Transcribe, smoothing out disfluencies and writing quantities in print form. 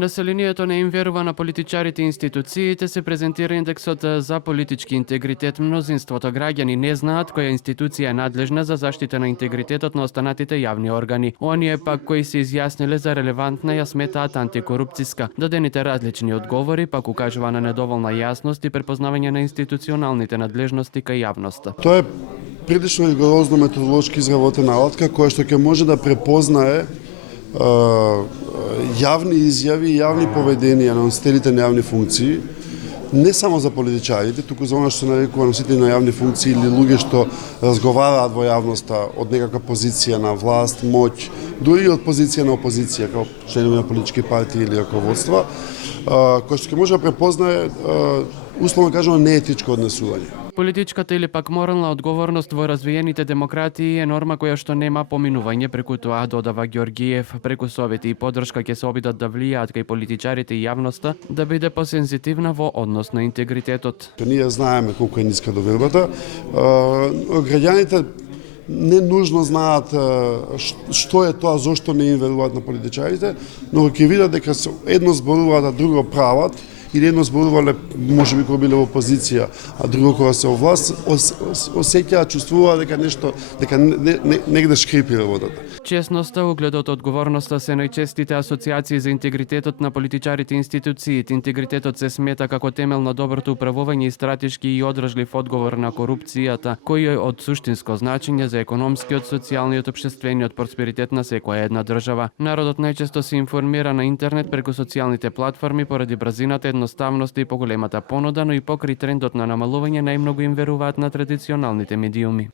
Населението не им верува на политичарите и институциите, се презентира индексот за политички интегритет. Мнозинството граѓани не знаат која институција е надлежна за заштита на интегритетот на останатите јавни органи. Оние пак кои се изјасниле за релевантна ја сметаат антикорупцијска. Дадените различни одговори пак укажува на недоволна јасност и препознавање на институционалните надлежности кај јавноста. Тоа е прилично ригорозно методолошки изработена алатка која што ќе може да препознае јавни изјави и јавни поведенија на носителите на јавни функции, не само за политичарите, туку за она што се нарекува носители на јавни функции или луѓе што разговараат во јавноста од некаква позиција на власт, моќ, дури од позиција на опозиција, како членови на политички партии или раководства, кој што ќе може да препознае, условно кажано, неетичко однесување. Политичката или пак морална одговорност во развиените демократии е норма која што нема поминување, преку тоа додава Ѓоргиев. Преку совети и подршка ќе се обидат да влијаат кај политичарите и јавноста да биде посензитивна во однос на интегритетот. Ние знаеме колку е ниска довербата. Граѓаните не нужно знаат што е тоа, зошто не им веруваат на политичарите, но ќе видат дека едно зборуваат, а друго прават, или едно зборувале, може би кога биле во опозиција, а друго кога се во власт, осеќаат, чувствуваат дека нешто, дека негде шкрипи работата. Честноста, угледот, одговорноста се најчестите асоциации за интегритетот на политичарите и институциите. Интегритетот се смета како темел на доброто управување и стратешки и одржлив одговор на корупцијата, кој е од суштинско значење за економскиот, социјалниот, општествениот просперитет на секоја една држава. Народот најчесто се информира на интернет преку социјалните платформи поради брзината, едноставноста и поголемата понуда, но и покрај трендот на намалување најмногу им веруваат на традиционалните медиуми.